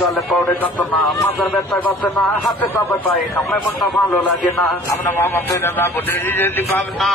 চলে পড়ে যত না মাজার ব্যথায় বাঁচে না হাতে চাপে পাই কামড়ে মনটা ভালো লাগে না আমরা মামা পেলে না বলি পাবে না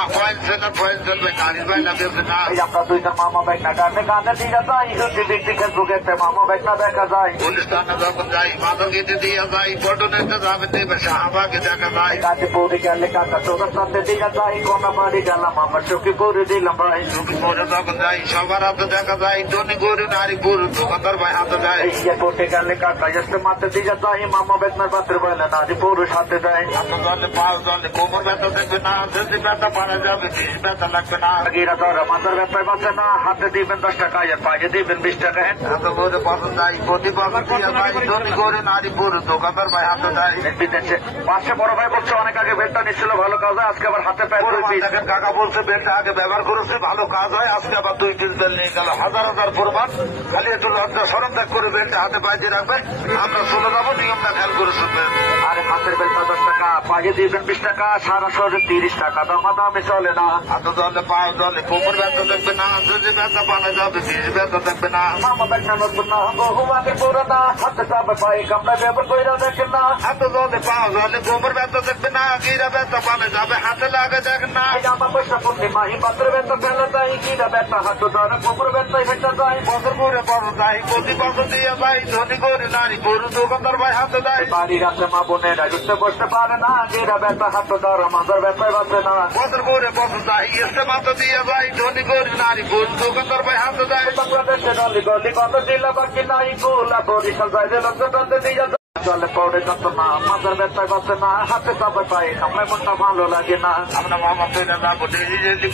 পয়েন্ট চলবে গাড়ি ভাই না দেবে না আমরা দুইটা মামা বাইক না গানে গানে দিয়ে যাই রুটি বিক্রি ফেসবুকেতে মামা বাইক না দেখা যায় অনুষ্ঠানে যখন যাই মাদকেতে দিয়ে যাই পটনেতে যাবে দেবে শাহবাগে দেখা যায় গাজীপুরে গেলে কাকা তোর সাথে দিয়ে যাই কোনা বাড়ি গেলাম আমার চোখে পরে দিলাম ভাই চুকিপুরে যখন যাই সবার হাতে দেখা যায় ধনী গরু নারী পুরুষ দোকানদার ভাই হাতে যায় এয়ারপোর্টে গেলে কাকা এসে মাতে দিয়ে যাই মামা বেতনার পাত্র বলে নারী পুরুষ হাতে দেয় হাতে জলে পাও জলে কোমর ব্যথা দেখবে না যদি ব্যথা পারা যাবে বিষ ব্যথা লাগবে না গিরা ধরা মাথার ব্যথায় বাঁচে না হাতে দিবেন 10 টাকা আর পায়ে দিবেন 20 টাকা হাতে করে পছন্দ যাই প্রতি বছর দিয়ে ভাই ধনী গরু নারী পুরুষ দোকানদার ভাই হাতে যায় বিদেশে পাশে বড় ভাই বলছে অনেক আগে বেলটা নিচ্ছিল ভালো কাজ হয় আজকে আবার হাতে পায়ে দেখেন কাকা বলছে বেলটা আগে ব্যবহার করেছে ভালো কাজ হয় আজকে আবার 2 কুইন্টাল নিয়ে গেল হাজার হাজার প্রমাণ খালি একটু লজ্জা সরম ত্যাগ করে বেলটা হাতে পাইতে রাখবেন আমরা চলে যাবো নিয়মটা খেয়াল করে শুনবেন আরে হাতের বেলটা 10 টাকা পায়ে দিবেন 20 টাকা সারা শহরে 30 টাকা দামাদামি চলে না হাতে জলে পাও জলে কোমর ব্যথা দেখবে না যদি ব্যথা পানা যাবে বিষ ব্যথা দেখবে না মামা বেলটা নতুন না বহু আগে পুরোনা হাতে চাপে পায়ে কামড়ে ব্যবহার করে দেখেন না হাতে জলে পাও জলে কোমর ব্যথা দেখবে না গিরা ব্যথা পানা যাবে হাতে লাগে দেখেন না আমার পয়সা পূর্ণিমা পাত্র ব্যথা ফেলে যায় গিরা ব্যথা হাতে ধরে কোমর ব্যথায় ফেটে যায় বছর ঘুরে বছর যাই প্রতি বছর দিয়ে যাই ধনী করে নারী গরু দোকানদার ভাই হাতে দেয় বাড়ির আছে মা বোনেরা উঠতে বসতে পারে না গিরা ব্যথা হাতে ধরে মাজার ব্যথায় বাঁচে না বছর ঘুরে বছর যাই এসে মাথা দিয়ে যাই ধনী করে নারী গরু দোকানদার ভাই হাতে দেয় বাংলাদেশের অলি গলি কত জেলা বাকি নাই গোলা বরিশাল যায় লোকজনদের দিয়ে চলে পড়ে যত না মাজার ব্যথায় বাঁচে না হাতে চাপে পাই কামড়ে মনটা ভালো লাগে না আমরা মামা পেলে না বলি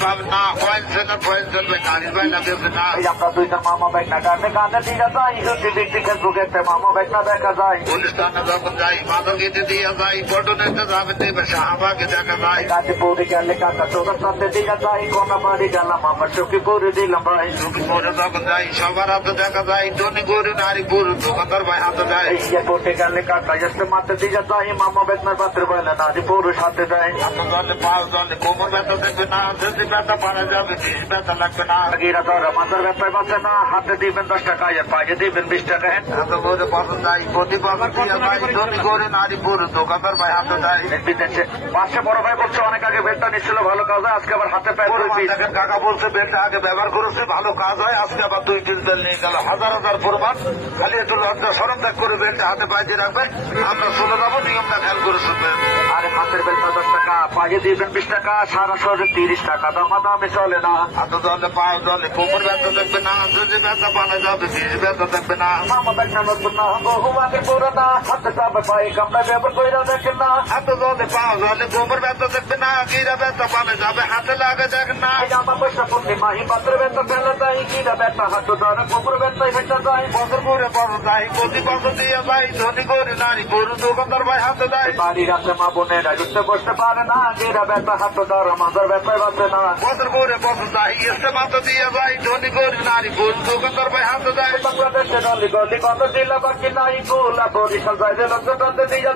পাবে না পয়েন্ট চলবে গাড়ি ভাই না দেবে না আমরা দুইটা মামা বাইক না গানে গানে দিয়ে যাই রুটি বিক্রি ফেসবুকেতে মামা বাইক না দেখা যায় অনুষ্ঠানে যখন যাই মাদকেতে দিয়ে যাই পটনেতে যাবে দেবে শাহবাগে দেখা যায় গাজীপুরে গেলে কাকা তোর সাথে দিয়ে যাই কোনা বাড়ি গেলাম আমার চোখে পরে দিলাম ভাই চুকিপুরে যখন যাই সবার হাতে দেখা যায় ধনী গরু নারী পুরুষ দোকানদার ভাই হাতে যায় এয়ারপোর্টে গেলে কাকা এসে মাতে দিয়ে যাই মামা বেতনার পাত্র বলে নারী পুরুষ হাতে দেয় হাতে জলে পাও জলে কোমর ব্যথা দেখবে না যদি ব্যথা পারা যাবে বিষ ব্যথা লাগবে না গিরা ধরা মাথার ব্যথায় বাঁচে না হাতে দিবেন 10 টাকা আর পায়ে দিবেন 20 টাকা হাতে করে পছন্দ যাই প্রতি বছর দিয়ে যাই ধনী গরু নারী পুরুষ দোকানদার ভাই হাতে দেয় বিদেশে পাশে বড় ভাই বলছে অনেক আগে বেলটা নিচ্ছিল ভালো কাজ হয় আজকে আবার হাতে পায়ে দেখেন কাকা বলছে বেলটা আগে ব্যবহার করেছে ভালো কাজ হয় আজকে আবার 2 কুইন্টাল নিয়ে গেল হাজার হাজার প্রমাণ খালি একটু লজ্জা সরম ত্যাগ করে বেলটা হাতে পাইতে রাখবেন আমরা চলে যাবো নিয়মটা খেয়াল করে শুনবেন আরে হাতের বেলটা 10 টাকা পায়ে দিবেন 20 টাকা সারা শহরে 30 টাকা দামাদামি চলে না হাতে জলে পাও জলে কোমর ব্যথা দেখবে না যদি ব্যথা পানা যাবে বিষ ব্যথা দেখবে না মামা বেলটা নতুন না বহু আগে পুরোনা হাতে চাপে পায়ে কামড়ে ব্যবহার করে দেখেন না হাতে জলে পাও জলে কোমর ব্যথা দেখবে না গিরা ব্যথা পানা যাবে হাতে লাগে দেখেন না আমার পয়সা পূর্ণিমা পাত্র ব্যথা ফেলে যায় গিরা ব্যথা হাতে ধরে কোমর ব্যথায় ফেটে যায় বছর ঘুরে বছর যাই প্রতি বছর দিয়ে যাই ধনী করে নারী গরু দোকানদার ভাই হাতে দেয় বাড়ির আছে মা বোনেরা উঠতে বসতে পারে না গিরা ব্যথা হাতে ধরে মাজার ব্যথায় বাঁচে না বছর ঘুরে বছর যাই এসে মাথা দিয়ে যাই ধনী করে নারী গরু দোকানদার ভাই হাতে দেয় বাংলাদেশের অলি গলি কত জেলা বাকি নাই গোলা বরিশাল যায় লোকজনদের দিয়ে